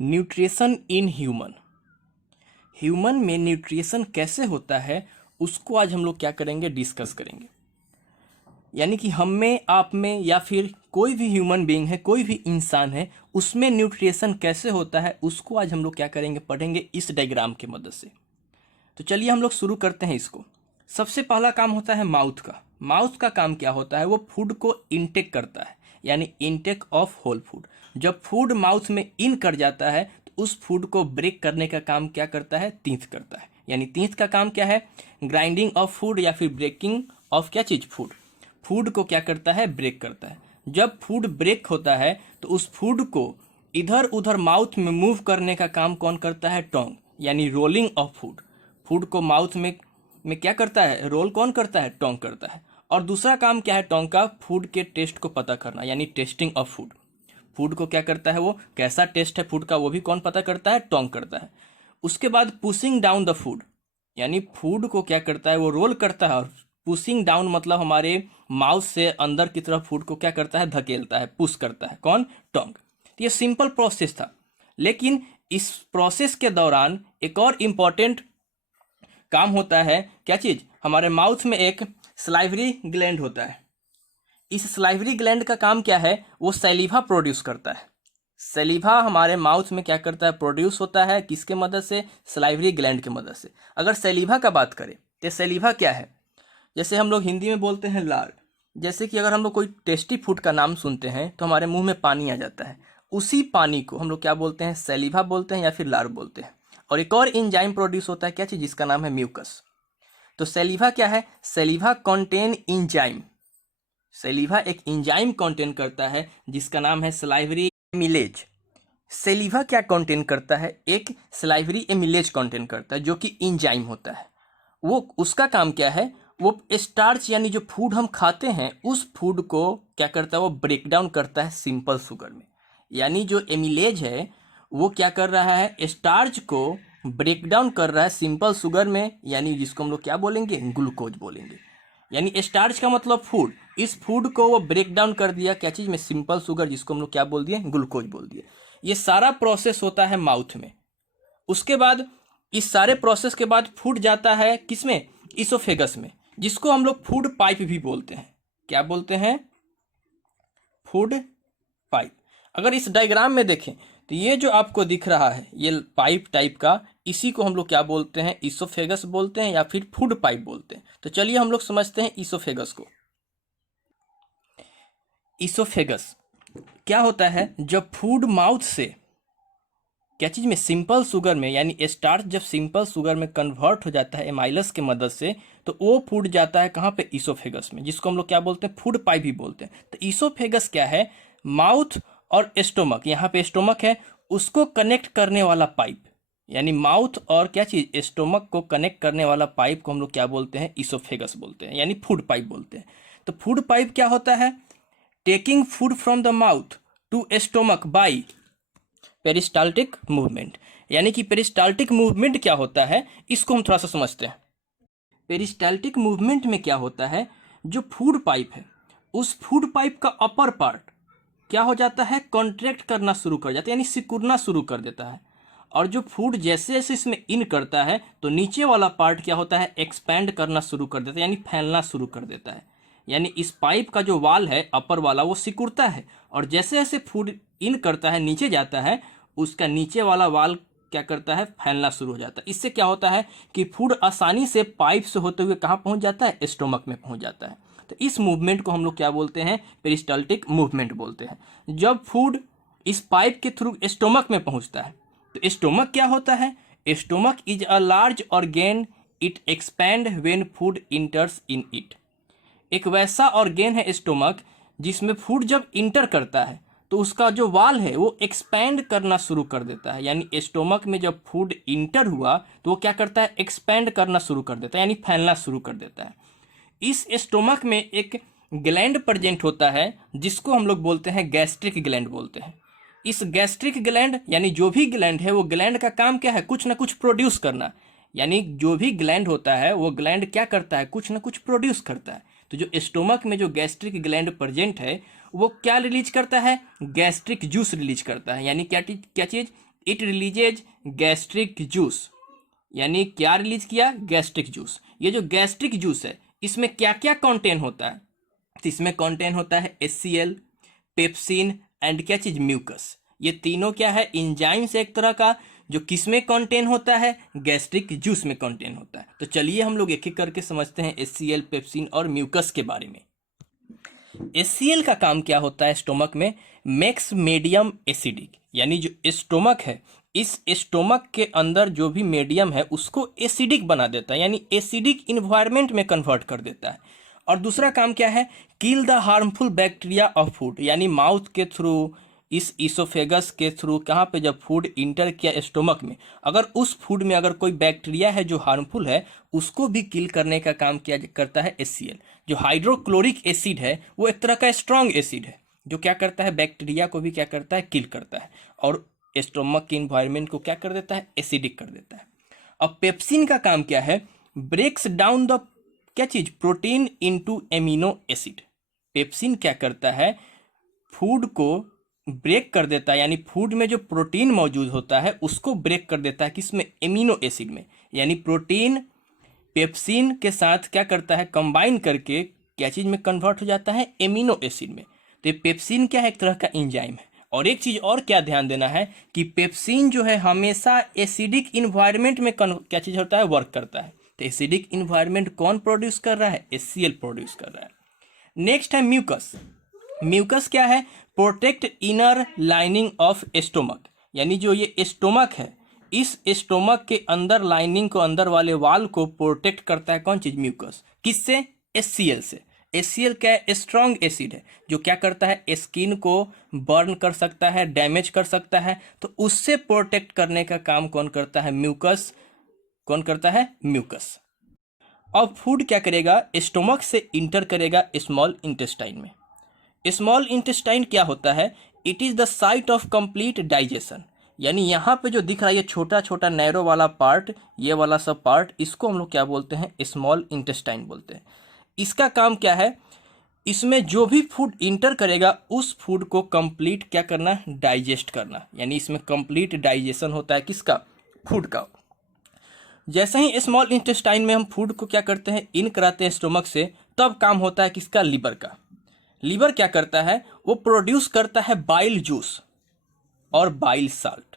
Nutrition in human. Human में nutrition कैसे होता है उसको आज हम लोग क्या करेंगे, डिस्कस करेंगे। यानी कि हम में, आप में, या फिर कोई भी ह्यूमन बीइंग है, कोई भी इंसान है, उसमें न्यूट्रिशन कैसे होता है उसको आज हम लोग क्या करेंगे, पढ़ेंगे इस डायग्राम की मदद से। तो चलिए हम लोग शुरू करते हैं इसको। सबसे पहला काम होता है माउथ का। माउथ का काम क्या होता है, वो फूड को इनटेक करता है, यानी इनटेक ऑफ होल फूड। जब फूड माउथ में इन कर जाता है तो उस फूड को ब्रेक करने का काम क्या करता है, तींथ करता है। यानी तींथ का काम क्या है, ग्राइंडिंग ऑफ फूड या फिर ब्रेकिंग ऑफ क्या चीज, फूड। फूड को क्या करता है, ब्रेक करता है। जब फूड ब्रेक होता है तो उस फूड को इधर उधर माउथ में मूव करने का काम कौन करता है, टोंग, यानी रोलिंग ऑफ फूड। फूड को माउथ में क्या करता है, रोल कौन करता है, टोंग करता है। और दूसरा काम क्या है टोंग का, फूड के टेस्ट को पता करना, यानी टेस्टिंग ऑफ फूड। फूड को क्या करता है, वो कैसा टेस्ट है फूड का वो भी कौन पता करता है, टोंग करता है। उसके बाद पुशिंग डाउन द फूड, यानी फूड को क्या करता है, वो रोल करता है। और पुशिंग डाउन मतलब हमारे माउथ से अंदर की तरफ फूड को क्या करता है, धकेलता है, पुश करता है, कौन, टोंग। तो ये सिंपल प्रोसेस था। लेकिन इस प्रोसेस के दौरान एक और इम्पॉर्टेंट काम होता है, क्या चीज, हमारे माउथ में एक सलाइवरी ग्लैंड होता है। इस सलाइवरी ग्लैंड का काम क्या है, वो सैलिवा प्रोड्यूस करता है। सैलिवा हमारे माउथ में क्या करता है, प्रोड्यूस होता है, किसके मदद से, सलाइवरी ग्लैंड की मदद से। अगर सैलिवा का बात करें तो सैलिवा क्या है, जैसे हम लोग हिंदी में बोलते हैं लार। जैसे कि अगर हम लोग कोई टेस्टी फूड का नाम सुनते हैं तो हमारे मुंह में पानी आ जाता है। उसी पानी को हम लोग क्या बोलते हैं, सैलिवा बोलते हैं या फिर लार बोलते हैं। और एक और एंजाइम प्रोड्यूस होता है, क्या चीज, जिसका नाम है म्यूकस। तो सैलिवा क्या है, सैलिवा कंटेन एंजाइम। सैलिवा एक एंजाइम कंटेन करता है जिसका नाम है सलाइवरी एमिलेज। सैलिवा क्या कंटेन करता है, एक सलाइवरी एमिलेज कंटेन करता है जो कि एंजाइम होता है। वो उसका काम क्या है, वो स्टार्च यानी जो फूड हम खाते हैं उस फूड को क्या करता है, वो ब्रेक डाउन करता है सिंपल शुगर में। यानी जो एमिलेज है वो क्या कर रहा है, स्टार्च को ब्रेक डाउन कर रहा है सिंपल शुगर में, यानी जिसको हम लोग क्या बोलेंगे, ग्लूकोज बोलेंगे। यानी स्टार्च का मतलब फूड, इस फूड को वो ब्रेक डाउन कर दिया क्या चीज में, सिंपल शुगर, जिसको हम लोग क्या बोल दिए, ग्लूकोज बोल दिए। ये सारा प्रोसेस होता है माउथ में। उसके बाद इस सारे प्रोसेस के बाद फूड जाता है किसमें, इसोफेगस में, जिसको हम लोग फूड पाइप भी बोलते हैं। क्या बोलते हैं, फूड पाइप। अगर इस डायग्राम में देखें तो ये जो आपको दिख रहा है ये पाइप टाइप का, इसी को हम लोग क्या बोलते हैं, इसोफेगस बोलते हैं या फिर फूड पाइप बोलते हैं। तो चलिए हम लोग समझते हैं इसोफेगस को। इसोफेगस क्या होता है, जब फूड माउथ से क्या चीज में, सिंपल शुगर में, यानी स्टार्च जब सिंपल शुगर में कन्वर्ट हो जाता है एमाइलस की मदद से, तो वो फूड जाता है कहाँ पे, इसोफेगस में, जिसको हम लोग क्या बोलते हैं, फूड पाइप भी बोलते हैं। तो इसोफेगस क्या है, माउथ और स्टोमक, यहाँ पे स्टोमक है, उसको कनेक्ट करने वाला पाइप। यानी माउथ और क्या चीज, स्टोमक को कनेक्ट करने वाला पाइप को हम लोग क्या बोलते हैं, इसोफेगस बोलते हैं, यानी फूड पाइप बोलते हैं। तो फूड पाइप क्या होता है, taking food from the mouth to stomach by peristaltic movement. यानी कि पेरिस्टाल्टिक मूवमेंट क्या होता है, इसको हम थोड़ा सा समझते हैं। पेरिस्टाल्टिक मूवमेंट में क्या होता है, जो फूड पाइप है उस फूड पाइप का अपर पार्ट क्या हो जाता है, कॉन्ट्रैक्ट करना शुरू कर जाता है, यानी सिकुड़ना शुरू कर देता है। और जो फूड जैसे जैसे इसमें इन करता है तो नीचे वाला पार्ट क्या होता है, एक्सपैंड करना शुरू कर देता है, यानी फैलना शुरू कर देता है। यानी इस पाइप का जो वाल है अपर वाला वो सिकुड़ता है, और जैसे जैसे फूड इन करता है, नीचे जाता है, उसका नीचे वाला वाल क्या करता है, फैलना शुरू हो जाता है। इससे क्या होता है कि फूड आसानी से पाइप से होते हुए कहाँ पहुंच जाता है, स्टोमक में पहुंच जाता है। तो इस मूवमेंट को हम लोग क्या बोलते हैं, पेरिस्टाल्टिक मूवमेंट बोलते हैं। जब फूड इस पाइप के थ्रू स्टोमक में पहुंचता है तो स्टोमक क्या होता है, stomach is a large organ, it expand when food इंटर्स in it. एक वैसा ऑर्गेन है स्टोमक जिसमें फूड जब इंटर करता है तो उसका जो वाल है वो एक्सपैंड करना शुरू कर देता है। यानी स्टोमक में जब फूड इंटर हुआ तो वो क्या करता है, एक्सपैंड करना शुरू कर देता है, यानी फैलना शुरू कर देता है। इस स्टोमक में एक ग्लैंड प्रेजेंट होता है जिसको हम लोग बोलते हैं गैस्ट्रिक ग्लैंड बोलते हैं। इस गैस्ट्रिक ग्लैंड यानी जो भी ग्लैंड है वो ग्लैंड का काम क्या है, कुछ ना कुछ प्रोड्यूस करना। यानी जो भी ग्लैंड होता है वो ग्लैंड क्या करता है, कुछ ना कुछ प्रोड्यूस करता है। तो जो स्टोमक में जो गैस्ट्रिक ग्लैंड प्रेजेंट है वो क्या रिलीज करता है, गैस्ट्रिक जूस रिलीज करता है। यानी क्या चीज, इट रिलीजेज गैस्ट्रिक जूस, यानी क्या रिलीज किया, गैस्ट्रिक जूस। ये जो गैस्ट्रिक जूस है इसमें क्या क्या कंटेन होता है, तो इसमें कंटेन होता है HCl, पेप्सिन एंड क्या चीज, म्यूकस। ये तीनों क्या है, इंजाइम्स एक तरह का, जो किस में कंटेन होता है, गैस्ट्रिक जूस में कंटेन होता है। तो चलिए हम लोग एक एक करके समझते हैं HCl, पेप्सिन और म्यूकस के बारे में। HCl का काम क्या होता है स्टोमक में, मेक्स मीडियम एसिडिक, यानी जो स्टोमक है इस स्टोमक के अंदर जो भी मीडियम है उसको एसिडिक बना देता है, यानी एसिडिक इन्वायरमेंट में कन्वर्ट कर देता है। और दूसरा काम क्या है, kill the harmful bacteria of food, यानी माउथ के थ्रू, इस इसोफेगस के थ्रू, कहाँ पे जब फूड इंटर किया स्टोमक में, अगर उस फूड में अगर कोई बैक्टीरिया है जो हार्मफुल है उसको भी किल करने का काम किया करता है HCl। जो हाइड्रोक्लोरिक एसिड है वो एक तरह का स्ट्रॉन्ग एसिड है जो क्या करता है, बैक्टीरिया को भी क्या करता है, किल करता है, और स्टोमक के इन्वायरमेंट को क्या कर देता है, एसिडिक कर देता है। अब पेप्सिन का काम क्या है, ब्रेक्स डाउन द क्या चीज, protein into amino acid. Pepsin क्या करता है, फूड को ब्रेक कर देता है, यानी फूड में जो प्रोटीन मौजूद होता है उसको ब्रेक कर देता है, किसमें, एमिनो एसिड में। यानी प्रोटीन पेप्सिन के साथ क्या करता है, कंबाइन करके क्या चीज में कन्वर्ट हो जाता है, एमिनो एसिड में। तो ये पेप्सिन क्या है, एक तरह का एंजाइम है। और एक चीज और क्या ध्यान देना है कि पेप्सिन जो है हमेशा एसिडिक इन्वायरमेंट में क्या चीज होता है, वर्क करता है। तो एसिडिक इन्वायरमेंट कौन प्रोड्यूस कर रहा है, HCl प्रोड्यूस कर रहा है। नेक्स्ट है म्यूकस। म्यूकस क्या है, protect inner lining of stomach, यानी जो ये स्टोमक है इस स्टोमक के अंदर लाइनिंग को, अंदर वाले वाल को प्रोटेक्ट करता है कौन चीज, म्यूकस। किससे, HCl से। HCl क्या है, स्ट्रॉन्ग एसिड है जो क्या करता है, स्किन को बर्न कर सकता है, डैमेज कर सकता है, तो उससे प्रोटेक्ट करने का काम कौन करता है, म्यूकस। कौन करता है, म्यूकस। अब फूड क्या करेगा, स्टोमक से इंटर करेगा स्मॉल इंटेस्टाइन में। स्मॉल इंटेस्टाइन क्या होता है, it is the site of complete digestion, यानी यहाँ पे जो दिख रहा है ये छोटा छोटा नैरो वाला पार्ट, ये वाला सब पार्ट, इसको हम लोग क्या बोलते हैं, स्मॉल इंटेस्टाइन बोलते हैं। इसका काम क्या है, इसमें जो भी फूड इंटर करेगा उस फूड को कंप्लीट क्या करना, डाइजेस्ट करना, यानी इसमें कंप्लीट डाइजेशन होता है किसका, फूड का। जैसे ही स्मॉल इंटेस्टाइन में हम फूड को क्या करते हैं, इन कराते हैं स्टोमक से, तब काम होता है किसका, लीवर का। लीवर क्या करता है, वो प्रोड्यूस करता है बाइल जूस और बाइल साल्ट।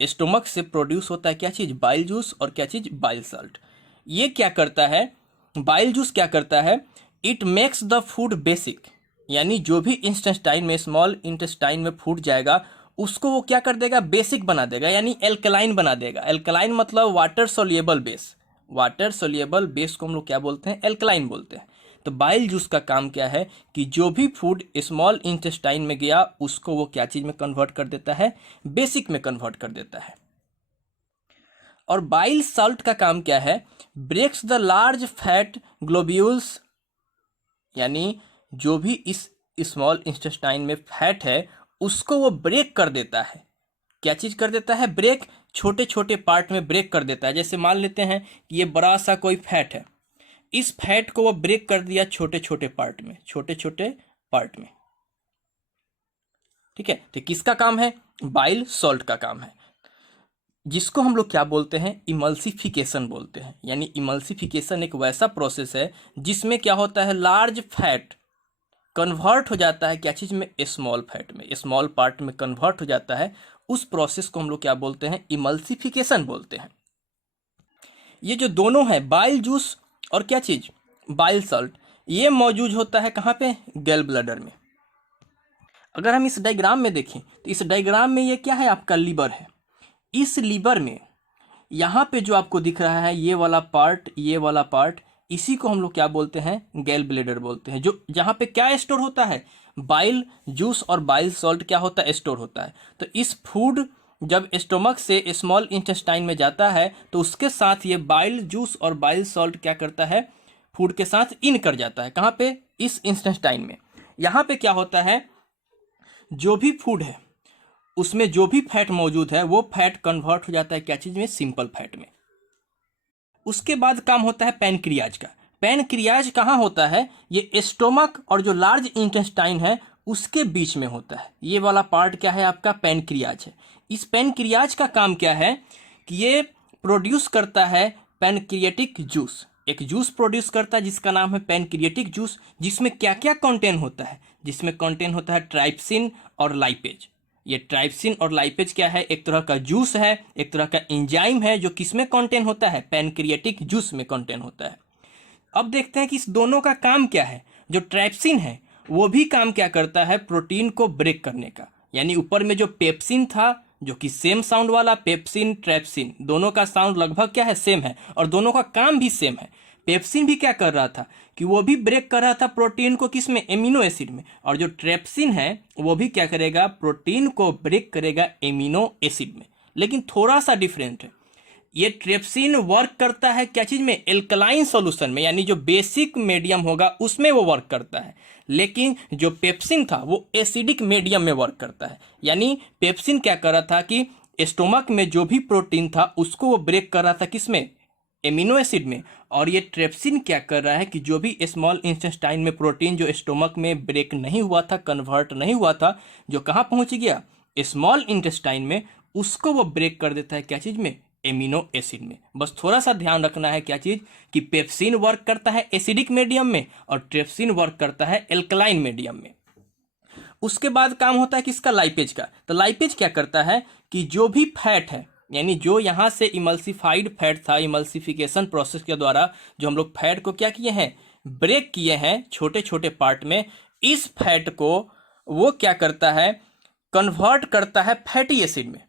स्टोमक से प्रोड्यूस होता है क्या चीज, बाइल जूस और क्या चीज, बाइल साल्ट। ये क्या करता है, बाइल जूस क्या करता है, it makes the food basic, यानी जो भी इंटेस्टाइन में, स्मॉल इंटेस्टाइन में फूड जाएगा उसको वो क्या कर देगा, बेसिक बना देगा, यानी एल्कलाइन बना देगा। एल्कलाइन मतलब water soluble base. Water soluble base को हम लोग क्या बोलते हैं, एल्कलाइन बोलते हैं। तो बाइल जूस का काम क्या है कि जो भी फूड स्मॉल इंटेस्टाइन में गया उसको वो क्या चीज में कन्वर्ट कर देता है, बेसिक में कन्वर्ट कर देता है। और बाइल साल्ट का काम क्या है, breaks the large fat globules, यानी जो भी इस स्मॉल इंटेस्टाइन में फैट है उसको वो ब्रेक कर देता है। क्या चीज कर देता है, ब्रेक, छोटे छोटे पार्ट में ब्रेक कर देता है। जैसे मान लेते हैं कि ये बड़ा सा कोई फैट है, इस फैट को वो ब्रेक कर दिया छोटे छोटे पार्ट में, छोटे छोटे पार्ट में, ठीक है। तो किसका काम है, बाइल सॉल्ट का काम है, जिसको हम लोग क्या बोलते हैं, इमल्सिफिकेशन बोलते हैं। यानी इमल्सिफिकेशन एक वैसा प्रोसेस है जिसमें क्या होता है, लार्ज फैट कन्वर्ट हो जाता है क्या चीज में, स्मॉल फैट में, स्मॉल पार्ट में कन्वर्ट हो जाता है। उस प्रोसेस को हम लोग क्या बोलते हैं, इमल्सिफिकेशन बोलते हैं। ये जो दोनों है, बाइल जूस और क्या चीज, बाइल सॉल्ट, ये मौजूद होता है कहाँ पे, गैल ब्लैडर में। अगर हम इस डायग्राम में देखें तो इस डायग्राम में ये क्या है, आपका लीवर है। इस लीवर में यहाँ पे जो आपको दिख रहा है ये वाला पार्ट, ये वाला पार्ट, इसी को हम लोग क्या बोलते हैं, गैल ब्लैडर बोलते हैं। जो जहाँ पे क्या स्टोर होता है, बाइल जूस और बाइल सॉल्ट क्या होता है, स्टोर होता है। तो इस फूड जब स्टोमक से स्मॉल इंटेस्टाइन में जाता है तो उसके साथ ये बाइल जूस और बाइल सॉल्ट क्या करता है, फूड के साथ इन कर जाता है। कहाँ पे, इस इंटेस्टाइन में। यहाँ पे क्या होता है, जो भी फूड है उसमें जो भी फैट मौजूद है वो फैट कन्वर्ट हो जाता है क्या चीज में, सिंपल फैट में। उसके बाद काम होता है पैनक्रियाज का। पैनक्रियाज कहाँ होता है, ये स्टोमक और जो लार्ज इंटेस्टाइन है उसके बीच में होता है। ये वाला पार्ट क्या है आपका, पैनक्रियाज है। इस पैनक्रियाज का काम क्या है कि ये प्रोड्यूस करता है पैनक्रियाटिक जूस। एक जूस प्रोड्यूस करता है जिसका नाम है पैनक्रियाटिक जूस, जिसमें क्या क्या कंटेन होता है, जिसमें कंटेन होता है ट्राइप्सिन और लाइपेज। ये ट्राइप्सिन और लाइपेज क्या है, एक तरह का जूस है, एक तरह का एंजाइम है जो किसमें कंटेन होता है, पैनक्रियाटिक जूस में कंटेन होता है। अब देखते हैं कि इस दोनों का काम क्या है। जो ट्राइप्सिन है वो भी काम क्या करता है, प्रोटीन को ब्रेक करने का। यानी ऊपर में जो पेप्सिन था, जो कि सेम साउंड वाला, पेप्सिन ट्रैप्सिन, दोनों का साउंड लगभग क्या है, सेम है, और दोनों का काम भी सेम है। पेप्सिन भी क्या कर रहा था कि वो भी ब्रेक कर रहा था प्रोटीन को, किस में, एमिनो एसिड में। और जो ट्रैप्सिन है वो भी क्या करेगा, प्रोटीन को ब्रेक करेगा एमिनो एसिड में। लेकिन थोड़ा सा डिफरेंट है, ये ट्रिप्सिन वर्क करता है क्या चीज में, एल्कलाइन सॉल्यूशन में, यानी जो बेसिक मीडियम होगा उसमें वो वर्क करता है। लेकिन जो पेप्सिन था वो एसिडिक मीडियम में वर्क करता है। यानी पेप्सिन क्या कर रहा था कि स्टोमक में जो भी प्रोटीन था उसको वो ब्रेक कर रहा था, किसमें, एमिनो एसिड में। और ये ट्रिप्सिन क्या कर रहा है कि जो भी स्मॉल इंटेस्टाइन में प्रोटीन जो स्टोमक में ब्रेक नहीं हुआ था, कन्वर्ट नहीं हुआ था, जो कहाँ पहुंच गया, स्मॉल इंटेस्टाइन में, उसको वो ब्रेक कर देता है क्या चीज में, एमिनो एसिड में। बस थोड़ा सा ध्यान रखना है क्या चीज, कि पेप्सिन वर्क करता है एसिडिक मीडियम में और ट्रिप्सिन वर्क करता है एल्कलाइन मीडियम में। उसके बाद काम होता है किसका, लाइपेज का। तो लाइपेज क्या करता है कि जो भी फैट है, यानी जो यहाँ से इमल्सिफाइड फैट था, इमल्सिफिकेशन प्रोसेस के द्वारा जो हम लोग फैट को क्या किए हैं, ब्रेक किए हैं छोटे छोटे पार्ट में, इस फैट को वो क्या करता है, कन्वर्ट करता है फैटी एसिड में।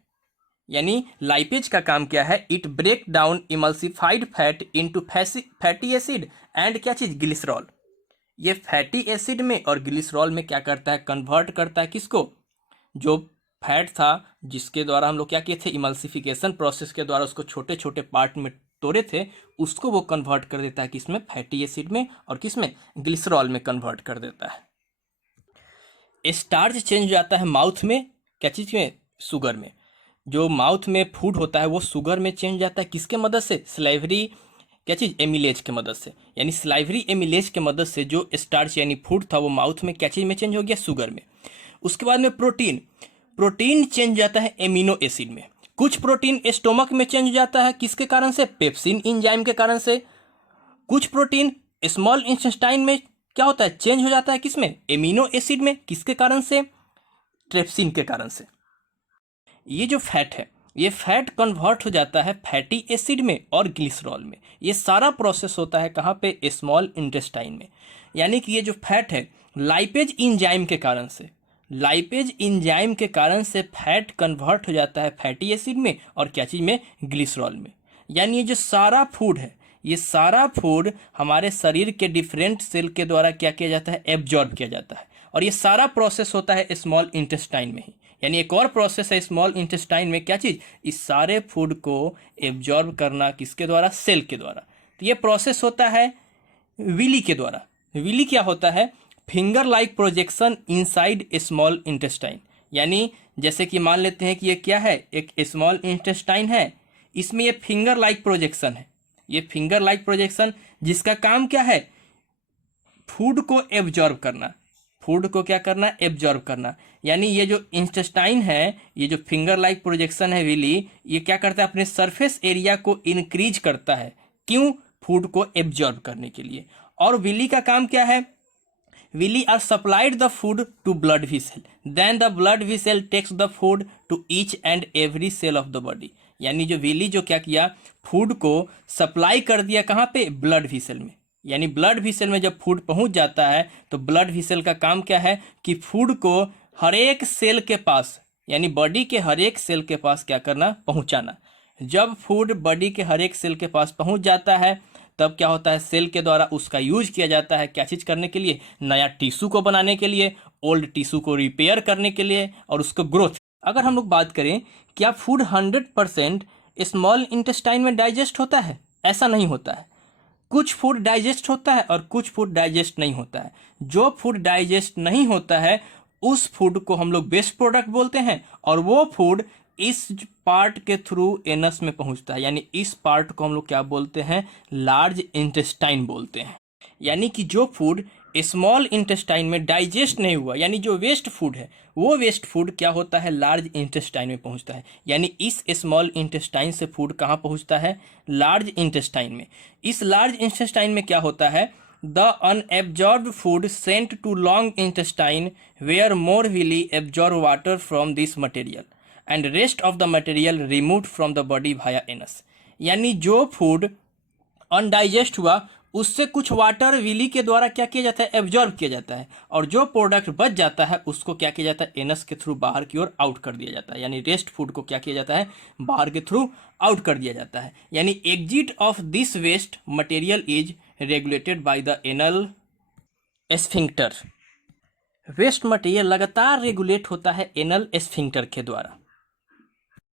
यानी लाइपेज का काम क्या है, it break down emulsified fat into fatty acid and क्या चीज, ग्लिसरॉल। ये फैटी एसिड में और ग्लिसरॉल में क्या करता है, कन्वर्ट करता है किसको, जो फैट था जिसके द्वारा हम लोग क्या किए थे, इमल्सिफिकेशन प्रोसेस के द्वारा उसको छोटे छोटे पार्ट में तोड़े थे, उसको वो कन्वर्ट कर देता है किसमें, फैटी एसिड में, और किसमें, ग्लिसरॉल में कन्वर्ट कर देता है। स्टार्च चेंज हो जाता है माउथ में, क्या चीज में, शुगर में। जो माउथ में फूड होता है वो शुगर में चेंज जाता है, किसके मदद से, स्लाइवरी क्या चीज, एमिलेज के मदद से। यानी स्लाइवरी एमिलेज के मदद से जो स्टार्च यानी फूड था वो माउथ में क्या चीज में चेंज हो गया, शुगर में। उसके बाद में प्रोटीन चेंज जाता है एमिनो एसिड में। कुछ प्रोटीन स्टोमक में चेंज जाता है, किसके कारण से, पेप्सिन एंजाइम के कारण से। कुछ प्रोटीन स्मॉल इंटेस्टाइन में क्या होता है, चेंज हो जाता है, किसमें, एमिनो एसिड में, किसके कारण से, ट्रिप्सिन के कारण से। ये जो फैट है ये फैट कन्वर्ट हो जाता है फैटी एसिड में और ग्लिसरॉल में। ये सारा प्रोसेस होता है कहाँ पे, स्मॉल इंटेस्टाइन में। यानी कि ये जो फैट है लाइपेज एंजाइम के कारण से, लाइपेज एंजाइम के कारण से फैट कन्वर्ट हो जाता है फैटी एसिड में और क्या चीज़ में, ग्लिसरॉल में। यानी ये जो सारा फूड है, ये सारा फूड हमारे शरीर के डिफरेंट सेल के द्वारा क्या किया जाता है, एब्जॉर्ब किया जाता है। और ये सारा प्रोसेस होता है स्मॉल इंटेस्टाइन में ही। यानी एक और प्रोसेस है स्मॉल इंटेस्टाइन में, क्या चीज़, इस सारे फूड को एब्जॉर्ब करना, किसके द्वारा, सेल के द्वारा। तो ये प्रोसेस होता है विली के द्वारा। विली क्या होता है, finger like projection inside small intestine. यानी जैसे कि मान लेते हैं कि ये क्या है, एक स्मॉल इंटेस्टाइन है, इसमें ये फिंगर लाइक प्रोजेक्शन है। ये फिंगर लाइक प्रोजेक्शन जिसका काम क्या है, फूड को एब्जॉर्ब करना, फूड को क्या करना, एब्जॉर्ब करना। यानी ये जो इंटेस्टाइन है, ये जो फिंगर लाइक प्रोजेक्शन है विली, ये क्या करता है, अपने सरफेस एरिया को इंक्रीज करता है, क्यों, फूड को एब्जॉर्ब करने के लिए। और विली का काम क्या है, villi are supplied the food to blood vessel, then the blood vessel takes the food to each and every cell of the body. यानी जो विली जो क्या किया, फूड को सप्लाई कर दिया कहाँ पे, ब्लड वेसल में। यानी ब्लड वेसल में जब फूड पहुंच जाता है तो ब्लड वेसल का काम क्या है कि फूड को हर एक सेल के पास, यानी बॉडी के हर एक सेल के पास क्या करना, पहुंचाना। जब फूड बॉडी के हर एक सेल के पास पहुंच जाता है तब क्या होता है, सेल के द्वारा उसका यूज किया जाता है क्या चीज़ करने के लिए, नया टिश्यू को बनाने के लिए, ओल्ड टिश्यू को रिपेयर करने के लिए और उसको ग्रोथ। अगर हम लोग बात करें क्या फूड 100% स्मॉल इंटेस्टाइन में डाइजेस्ट होता है, ऐसा नहीं होता है। कुछ फूड डाइजेस्ट होता है और कुछ फूड डाइजेस्ट नहीं होता है। जो फूड डाइजेस्ट नहीं होता है उस फूड को हम लोग वेस्ट प्रोडक्ट बोलते हैं, और वो फूड इस पार्ट के थ्रू एनस में पहुंचता है। यानी इस पार्ट को हम लोग क्या बोलते हैं, लार्ज इंटेस्टाइन बोलते हैं। यानी कि जो फूड स्मॉल इंटेस्टाइन में डाइजेस्ट नहीं हुआ, यानी जो वेस्ट फूड है वो वेस्ट फूड क्या होता है, लार्ज इंटेस्टाइन में पहुंचता है। यानी इस स्मॉल इंटेस्टाइन से फूड कहाँ पहुंचता है, लार्ज इंटेस्टाइन में। इस लार्ज इंटेस्टाइन में क्या होता है, the unabsorbed food sent to long intestine where more villi absorb water from this material and rest of the material removed from the body via anus. यानी जो फूड अनडाइजेस्ट हुआ उससे कुछ वाटर विली के द्वारा क्या किया जाता है, एब्जॉर्ब किया जाता है, और जो प्रोडक्ट बच जाता है उसको क्या किया जाता है, एनस के थ्रू बाहर की ओर आउट कर दिया जाता है। यानी रेस्ट फूड को क्या किया जाता है, बाहर के थ्रू आउट कर दिया जाता है। यानी exit of this waste material is regulated by the anal sphincter. Waste material लगातार रेगुलेट होता है एनल एस्फिंक्टर के द्वारा।